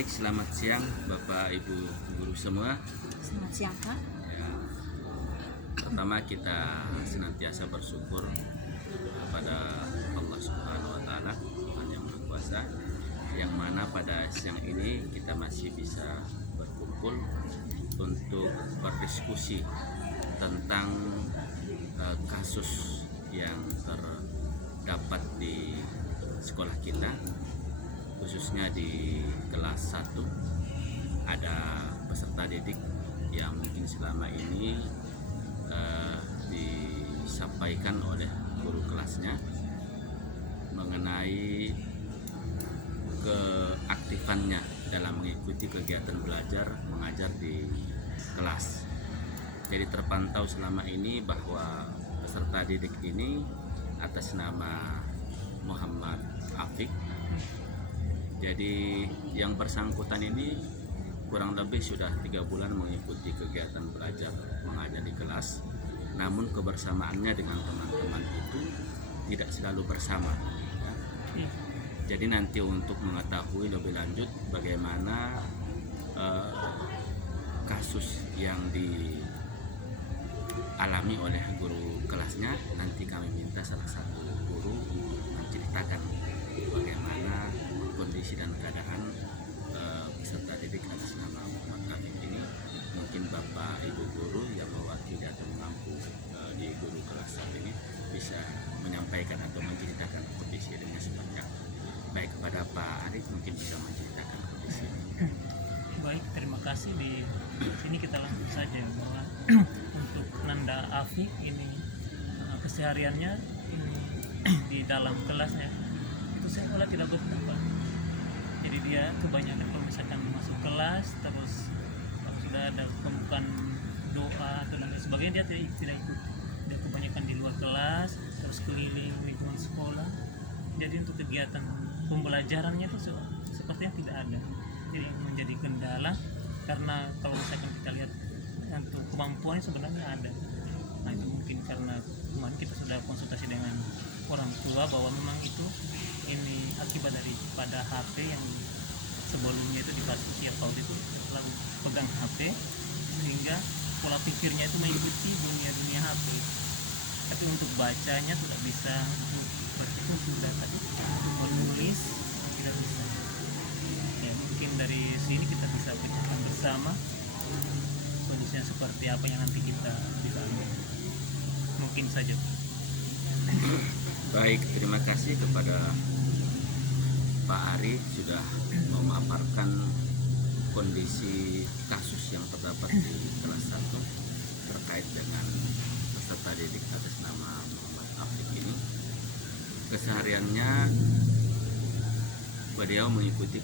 Baik, selamat siang Bapak Ibu guru semua. Selamat siang Pak. Ya, pertama kita senantiasa bersyukur kepada Allah Subhanahu wa taala, Tuhan yang Maha Kuasa, yang mana pada siang ini kita masih bisa berkumpul untuk berdiskusi tentang kasus yang terdapat di sekolah kita, khususnya di kelas 1. Ada peserta didik yang mungkin selama ini disampaikan oleh guru kelasnya mengenai keaktifannya dalam mengikuti kegiatan belajar mengajar di kelas. Jadi terpantau selama ini bahwa peserta didik ini atas nama Muhammad Afik. Jadi yang bersangkutan ini kurang lebih sudah 3 bulan mengikuti kegiatan belajar mengajar di kelas, namun kebersamaannya dengan teman-teman itu tidak selalu bersama. Jadi nanti untuk mengetahui lebih lanjut bagaimana kasus yang dialami oleh guru kelasnya, nanti kami minta salah satu guru untuk menceritakan bagaimana kondisi dan keadaan peserta didik atas nama Muhammad Afik ini. Mungkin Bapak Ibu guru yang mewakili atau mampu di guru kelas saat ini bisa menyampaikan atau menceritakan kondisi ini seperti apa. Baik, kepada Pak Arif mungkin bisa menceritakan kondisi ini. Baik, terima kasih. Di sini kita langsung saja bahwa untuk Nanda Afik ini kesehariannya di dalam kelasnya itu sekolah tidak berubah. Jadi dia kebanyakan kalau misalkan masuk kelas terus kalau sudah ada pembukaan doa atau lain sebagainya dia tidak ikut. Dia kebanyakan di luar kelas terus keliling lingkungan sekolah. Jadi untuk kegiatan pembelajarannya itu sepertinya tidak ada. Jadi yang menjadi kendala karena kalau misalkan kita lihat untuk kemampuannya sebenarnya ada. Nah itu mungkin karena kemarin kita sudah konsultasi dengan orang tua bahwa memang itu ini akibat daripada HP yang sebelumnya itu dikasih tiap tahun itu selalu pegang HP sehingga pola pikirnya itu mengikuti dunia HP. Tapi untuk bacanya tidak bisa, untuk berhitung sudah tadi, menulis tidak bisa. Ya mungkin dari sini kita bisa pecahkan bersama kondisinya seperti apa yang nanti kita bisa ambil. Mungkin saja. Baik, terima kasih kepada Pak Ari sudah memaparkan kondisi kasus yang terdapat di kelas 1 terkait dengan peserta didik atas nama Muhammad Afik ini. Kesehariannya beliau mengikuti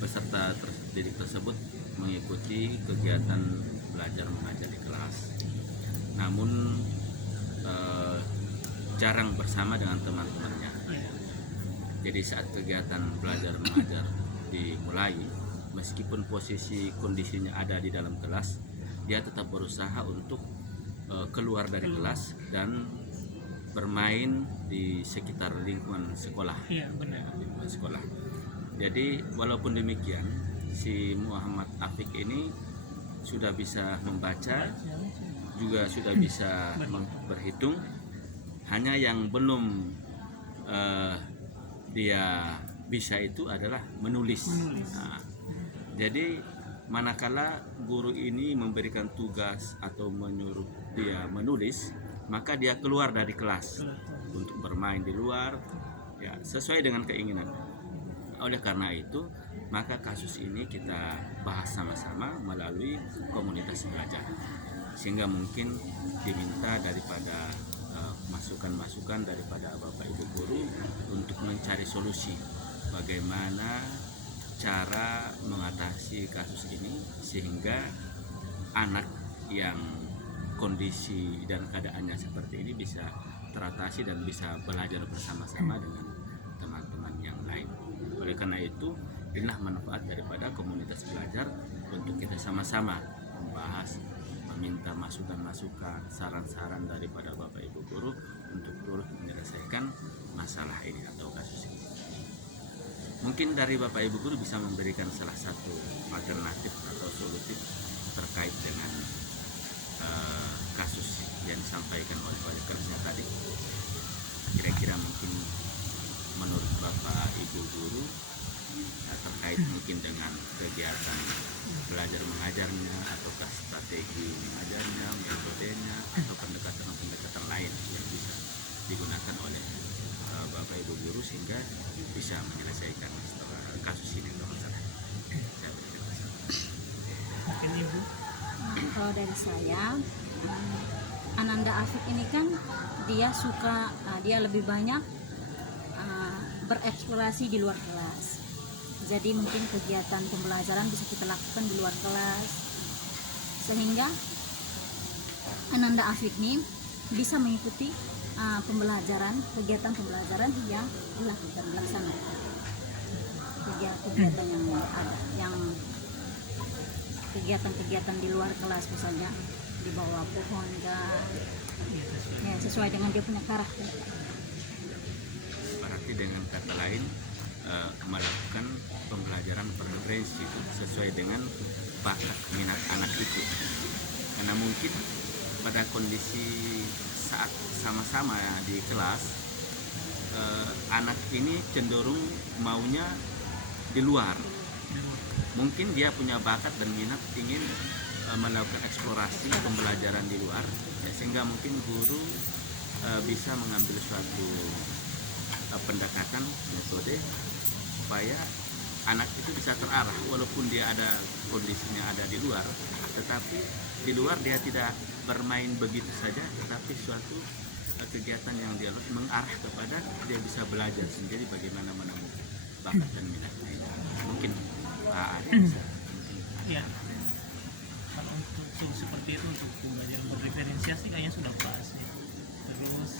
peserta didik tersebut mengikuti kegiatan belajar mengajar di kelas, namun jarang bersama dengan teman-temannya. Jadi saat kegiatan belajar mengajar dimulai, meskipun posisi kondisinya ada di dalam kelas, dia tetap berusaha untuk keluar dari kelas dan bermain di sekitar lingkungan sekolah. Iya, benar. Lingkungan sekolah. Jadi walaupun demikian, si Muhammad Afik ini sudah bisa membaca, juga sudah bisa berhitung. Hanya yang belum dia bisa itu adalah menulis. Nah, jadi manakala guru ini memberikan tugas atau menyuruh dia menulis, maka dia keluar dari kelas untuk bermain di luar, ya sesuai dengan keinginan. Oleh karena itu, maka kasus ini kita bahas sama-sama melalui komunitas belajar, sehingga mungkin diminta daripada masukan-masukan daripada Bapak Ibu guru untuk mencari solusi bagaimana cara mengatasi kasus ini sehingga anak yang kondisi dan keadaannya seperti ini bisa teratasi dan bisa belajar bersama-sama dengan teman-teman yang lain. Oleh karena itu, inilah manfaat daripada komunitas belajar untuk kita sama-sama membahas, meminta masukan-masukan, saran-saran daripada Bapak Ibu guru untuk turut menyelesaikan masalah ini atau kasus ini. Mungkin dari Bapak Ibu Guru bisa memberikan salah satu alternatif atau solusi terkait dengan kasus yang disampaikan oleh wali kelasnya tadi. Kira-kira mungkin menurut Bapak Ibu Guru terkait mungkin dengan kegiatan belajar mengajarnya ataukah strategi mengajarnya, metodenya atau pendekatan lain yang bisa digunakan oleh Bapak Ibu Guru sehingga bisa menyelesaikan kasus ini atau masalah. Saya berikan kesempatan. Mungkin Ibu. Kalau dari saya, Ananda Afif ini kan dia suka, dia lebih banyak bereksplorasi di luar kelas. Jadi mungkin kegiatan pembelajaran bisa kita lakukan di luar kelas, sehingga Ananda Afif ini bisa mengikuti kegiatan pembelajaran yang dilaksanakan. Kegiatan yang ada, yang kegiatan di luar kelas, misalnya di bawah pohon kan, ya, sesuai dengan dia punya karakter. Berarti dengan kata lain melakukan pembelajaran preferensi itu sesuai dengan bakat minat anak itu, karena mungkin pada kondisi saat sama-sama di kelas anak ini cenderung maunya di luar. Mungkin dia punya bakat dan minat ingin melakukan eksplorasi pembelajaran di luar, ya, sehingga mungkin guru bisa mengambil suatu pendekatan metode supaya anak itu bisa terarah walaupun dia ada kondisinya ada di luar, tetapi di luar dia tidak bermain begitu saja, tetapi suatu kegiatan yang dia mengarah kepada dia bisa belajar sendiri bagaimana menemukan bakat dan minatnya itu. Mungkin Pak Ari bisa. Ya, kalau untuk seperti itu untuk pembelajaran berdiferensiasi kayaknya sudah pas ya. Terus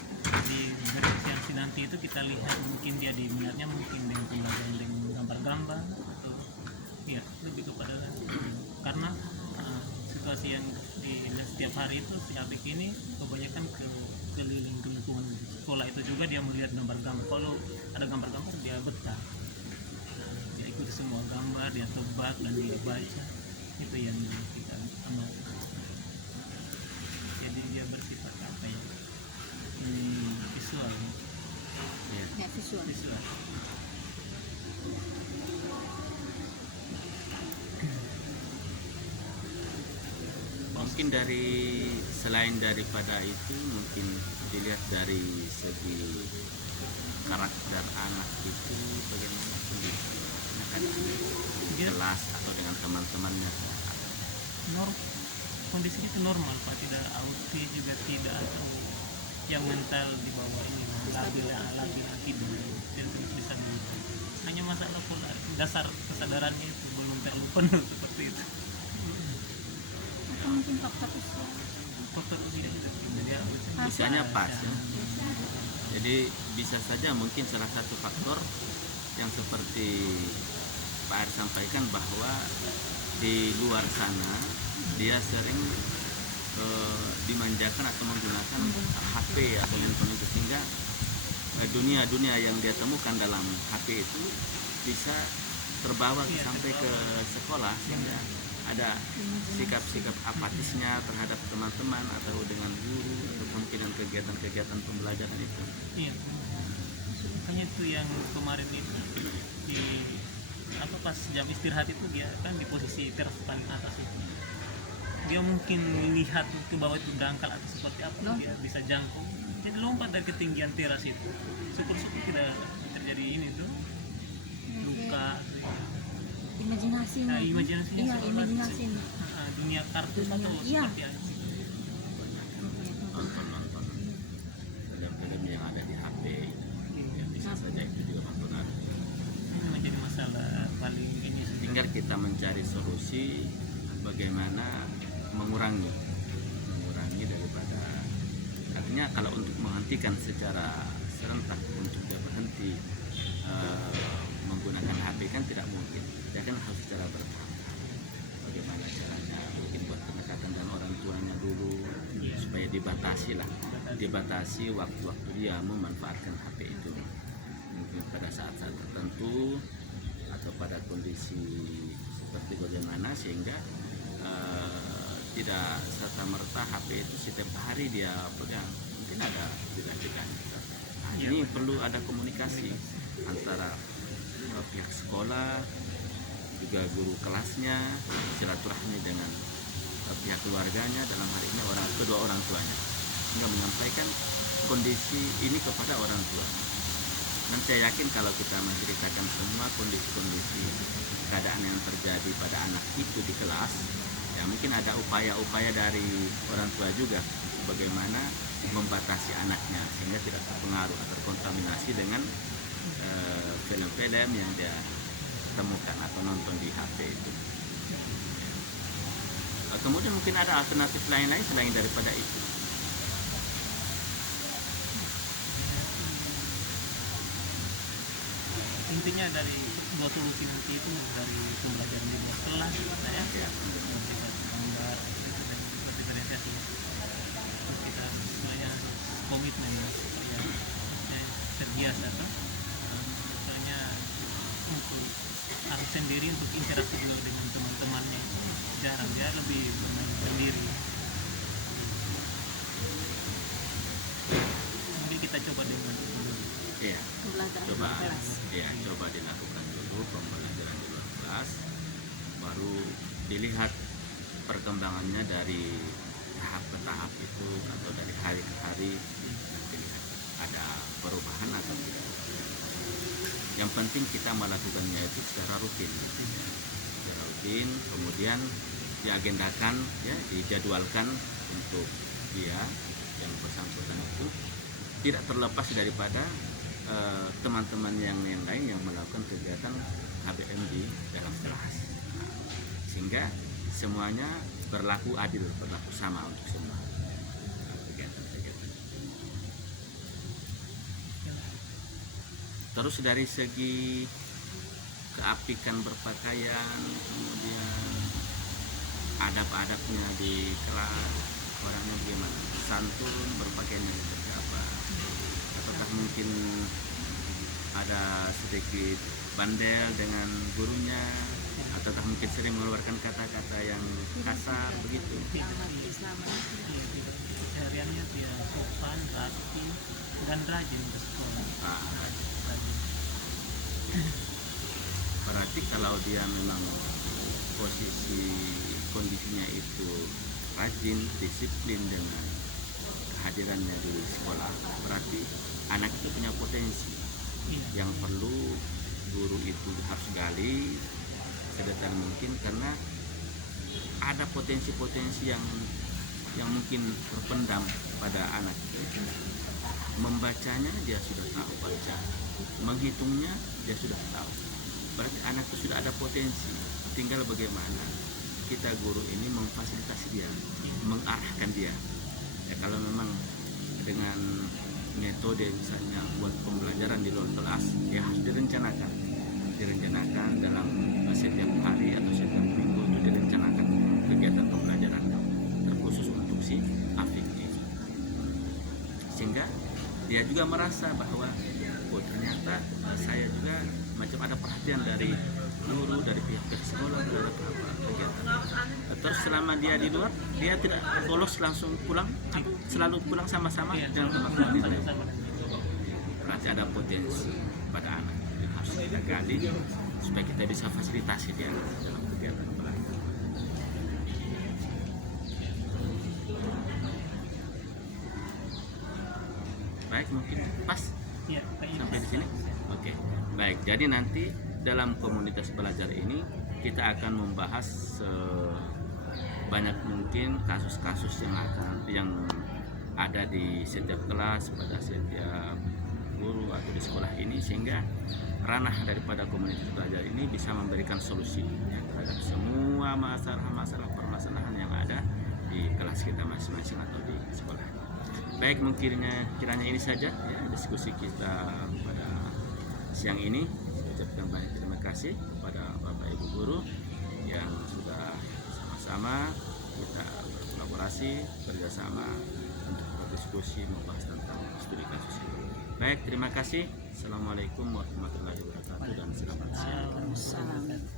di diferensiasi nanti itu kita lihat mungkin dia di minatnya mungkin dengan pembelajaran dengan gambar-gambar atau ya lebih kepada karena situasi yang dilihat setiap hari itu si Abik ini kebanyakan keliling ke lingkungan sekolah itu juga dia melihat gambar-gambar. Kalau ada gambar-gambar dia betah. Dia ikuti semua gambar, dia tebak dan dia baca. Itu yang kita amati. Jadi dia bersifat apa ya? Visual. Ya, visual. Visual. Mungkin selain daripada itu mungkin dilihat dari segi karakter anak itu bagaimana kondisinya di kelas atau dengan teman-temannya. Kondisinya itu normal Pak, tidak autis juga tidak atau yang mental di bawah ini lagi dulu dan terus bisa dulu. Hanya masalah pola dasar kesadarannya itu belum terlalu penuh seperti itu. Atau mungkin faktor usia. Faktor usia itu jadi Usianya pas ya. Jadi bisa saja mungkin salah satu faktor yang seperti Pak Ari sampaikan bahwa di luar sana dia sering dimanjakan atau menggunakan HP atau handphone itu, sehingga dunia-dunia yang dia temukan dalam HP itu bisa terbawa sampai ke sekolah, sehingga ada sikap-sikap apatisnya terhadap teman-teman atau dengan guru atau kemungkinan kegiatan-kegiatan pembelajaran itu. Iya. Makanya itu yang kemarin itu di pas jam istirahat itu dia kan di posisi teras paling atas itu. Dia mungkin lihat ke bawah itu dangkal atau seperti apa dia bisa jangkau. Jadi lompat dari ketinggian teras itu. Syukur-syukur tidak terjadi ini tuh luka. Imajinasinya. Nah, imajinasinya iya, imajinasinya. Dunia kartun atau seperti apa? Nonton film-film yang ada di HP yang bisa saja itu juga mempengaruhi. Ini menjadi masalah paling ini. Tinggal kita mencari solusi bagaimana mengurangi daripada, artinya kalau untuk menghentikan secara serentak untuk dia berhenti menggunakan HP kan tidak mungkin, dia kan harus secara bertahap. Bagaimana caranya, mungkin buat pendekatan dan orang tuanya dulu supaya dibatasi waktu-waktu dia memanfaatkan HP itu, mungkin pada saat-saat tertentu kondisi seperti bagaimana sehingga tidak serta merta HP itu setiap hari dia pegang, mungkin ada jeda-jedanya. Nah, ini perlu ada komunikasi antara pihak sekolah, juga guru kelasnya, silaturahmi dengan pihak keluarganya, dalam hal ini kedua orang tuanya, sehingga menyampaikan kondisi ini kepada orang tua. Dan saya yakin kalau kita menceritakan semua kondisi-kondisi keadaan yang terjadi pada anak itu di kelas, ya mungkin ada upaya-upaya dari orang tua juga bagaimana membatasi anaknya sehingga tidak terpengaruh atau terkontaminasi dengan film-film yang dia temukan atau nonton di HP itu. Kemudian mungkin ada alternatif lain-lain selain daripada itu. Intinya dari dua solusi nanti itu dari pembelajaran di luar kelas ya, memberikan gambar dan juga diferensiasi. Kita sebenarnya komitmen supaya terbiasa tuh, misalnya untuk harus sendiri untuk interaksi juga dengan teman-temannya, jarang dia lebih bermain sendiri. Mungkin kita coba dengan Iya. Pembelajaran Coba, di kelas. ya coba dilakukan dulu pembelajaran di luar kelas, baru dilihat perkembangannya dari tahap ke tahap itu atau dari hari ke hari, dilihat ada perubahan atau tidak. Yang penting kita melakukannya itu secara rutin, kemudian diagendakan, ya, dijadwalkan untuk dia yang bersangkutan itu tidak terlepas daripada teman-teman yang lain yang melakukan kegiatan HBM di dalam kelas, sehingga semuanya berlaku adil, berlaku sama untuk semua kegiatan-kegiatan. Terus dari segi keapikan berpakaian, kemudian adab-adabnya di kelas, orangnya bagaimana, santun, berpakaiannya seperti apa, apakah mungkin ada sedikit bandel dengan gurunya, ataukah mungkin sering mengeluarkan kata-kata yang kasar begitu. Kesehariannya dia sopan, rapi, dan rajin ke sekolah. Berarti kalau dia memang kondisinya itu rajin, disiplin dengan kehadirannya di sekolah, berarti anak itu punya potensi yang perlu guru itu harus gali sedetail mungkin, karena ada potensi-potensi yang mungkin terpendam pada anak. Membacanya dia sudah tahu baca, menghitungnya dia sudah tahu, berarti anak itu sudah ada potensi, tinggal bagaimana kita guru ini memfasilitasi dia, mengarahkan dia. Ya, kalau memang dengan metode misalnya buat pembelajaran di luar kelas, ya harus direncanakan dalam setiap hari atau setiap minggu itu direncanakan kegiatan pembelajaran terkhusus untuk si Afik ini, sehingga dia juga merasa bahwa oh ternyata saya juga macam ada perhatian dari guru, dari pihak sekolah terhadap apa kegiatan. Terus selama dia di luar, dia tidak bolos langsung pulang, selalu pulang sama-sama dengan teman-teman. Berarti ada potensi pada anak yang harus kita gali supaya kita bisa fasilitasi dia dalam kegiatan belajar. Baik, mungkin pas sampai di sini. Oke, baik. Jadi nanti dalam komunitas belajar ini kita akan membahas banyak mungkin kasus-kasus yang ada di setiap kelas, pada setiap guru atau di sekolah ini, sehingga ranah daripada komunitas belajar ini bisa memberikan solusi ya, terhadap semua masalah permasalahan yang ada di kelas kita masing-masing atau di sekolah. Baik, mungkin kiranya ini saja ya diskusi kita pada siang ini. Saya ucapkan banyak terima kasih kepada Bapak Ibu guru yang sudah sama-sama kita berkolaborasi bersama untuk berdiskusi membahas tentang studi kasus ini. Baik, terima kasih. Assalamualaikum warahmatullahi wabarakatuh dan selamat siang. Waalaikumsalam.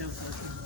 Oke, oke.